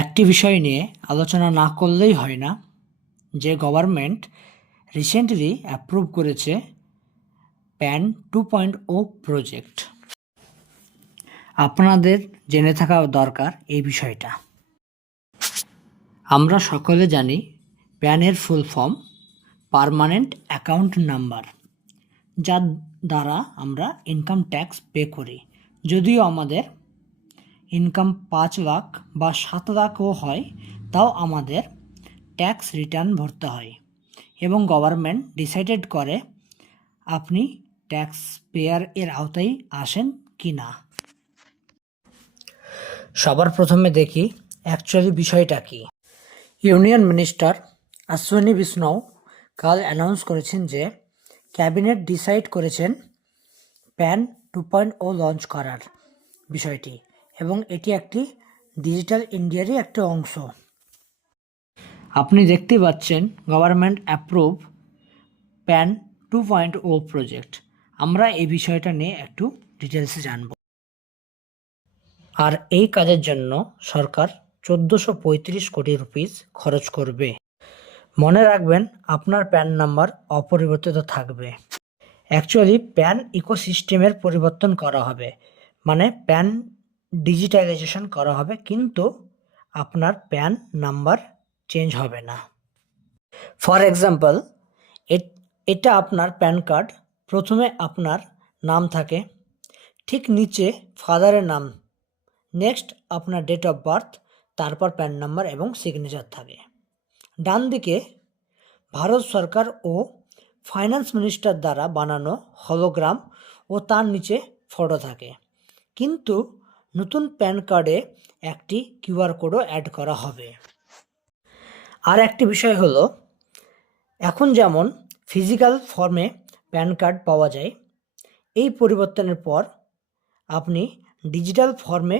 একটি বিষয় নিয়ে আলোচনা না করলেই হয় না যে গভর্নমেন্ট রিসেন্টলি অ্যাপ্রুভ করেছে প্যান 2.0 প্রজেক্ট। আপনাদের জেনে থাকা দরকার এই বিষয়টা। আমরা সকলে জানি প্যানের full form permanent account number, যার দ্বারা আমরা ইনকাম ট্যাক্স পে করি। যদিও আমাদের ইনকাম 5 লাখ বা 7 লাখও হয়, তাও আমাদের ট্যাক্স রিটার্ন ভরতে হয় এবং গভর্নমেন্ট ডিসাইডেড করে আপনি ট্যাক্স পেয়ার এর আওতায় আসেন কি না। সবার প্রথমে দেখি অ্যাকচুয়ালি বিষয়টা কি। ইউনিয়ন মিনিস্টার অশ্বিনী বৈষ্ণব কাল অ্যানাউন্স করেছেন যে ক্যাবিনেট ডিসাইড করেছেন প্যান 2.0 লঞ্চ করার বিষয়টি, এবং এটি একটি ডিজিটাল ইন্ডিয়ারই একটা অংশ। আপনি দেখতে পাচ্ছেন গভর্নমেন্ট অ্যাপ্রুভ প্যান 2.0 প্রজেক্ট। আমরা এই বিষয়টা নিয়ে একটু ডিটেলসে জানব। আর এই কাজের জন্য সরকার 1435 কোটি রুপিস খরচ করবে। মনে রাখবেন আপনার প্যান নাম্বার অপরিবর্তিত থাকবে। অ্যাকচুয়ালি প্যান ইকোসিস্টেমের পরিবর্তন করা হবে, মানে প্যান ডিজিটালাইজেশন করা হবে, কিন্তু আপনার প্যান নাম্বার চেঞ্জ হবে না। ফর এক্সাম্পল, এটা আপনার প্যান কার্ড, প্রথমে আপনার নাম থাকে, ঠিক নিচে ফাদারের নাম, নেক্সট আপনার ডেট অফ বার্থ, তারপর প্যান নাম্বার এবং সিগনেচার থাকে। ডান দিকে ভারত সরকার ও ফাইন্যান্স মিনিস্টার দ্বারা বানানো হলোগ্রাম ও তার নিচে ফটো থাকে। কিন্তু নতুন প্যান কার্ডে একটি কিউআর কোডও অ্যাড করা হবে। আর একটি বিষয় হলো, এখন যেমন ফিজিক্যাল ফর্মে প্যান কার্ড পাওয়া যায়, এই পরিবর্তনের পর আপনি ডিজিটাল ফর্মে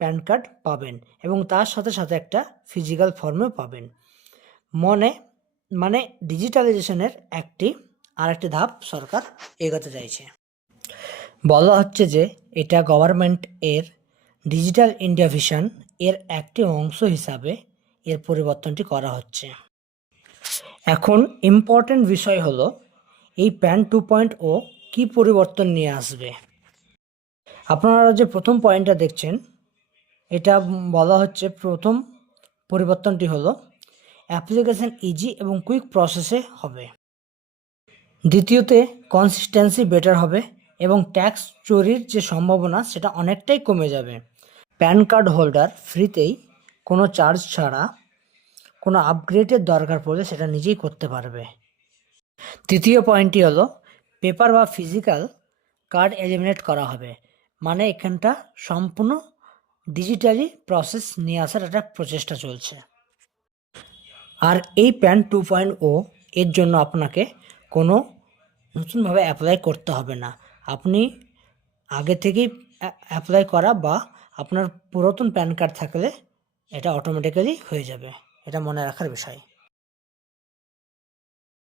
প্যান কার্ড পাবেন এবং তার সাথে সাথে একটা ফিজিক্যাল ফর্মেও পাবেন। মানে ডিজিটালাইজেশনের আরেকটি ধাপ সরকার এগোতে চাইছে। বলা হচ্ছে যে এটা গভর্নমেন্ট এর ডিজিটাল ইন্ডিয়া ভিশন এর একটি অংশ হিসাবে এর পরিবর্তনটি করা হচ্ছে। এখন ইম্পর্টেন্ট বিষয় হলো এই প্যান 2.0 কি পরিবর্তন নিয়ে আসবে। আপনারা যে প্রথম পয়েন্টটা দেখছেন, এটা বলা হচ্ছে প্রথম পরিবর্তনটি হলো অ্যাপ্লিকেশন ইজি এবং কুইক প্রসেসে হবে। দ্বিতীয়তে কনসিস্টেন্সি বেটার হবে এবং ট্যাক্স চুরির যে সম্ভাবনা সেটা অনেকটাই কমে যাবে। প্যান কার্ড হোল্ডার ফ্রিতেই কোনো চার্জ ছাড়া কোনো আপগ্রেডের দরকার পড়লে সেটা নিজেই করতে পারবে। তৃতীয় পয়েন্টটি হলো পেপার বা ফিজিক্যাল কার্ড এলিমিনেট করা হবে, মানে এখানটা সম্পূর্ণ ডিজিটালি প্রসেস নিয়ে আসার একটা প্রচেষ্টা চলছে। আর এই প্যান 2.0 এর জন্য আপনাকে কোনো নতুনভাবে অ্যাপ্লাই করতে হবে না। আপনি আগে থেকেই অ্যাপ্লাই করা বা আপনার পুরাতন প্যান কার্ড থাকলে এটা অটোমেটিক্যালি হয়ে যাবে। এটা মনে রাখার বিষয়।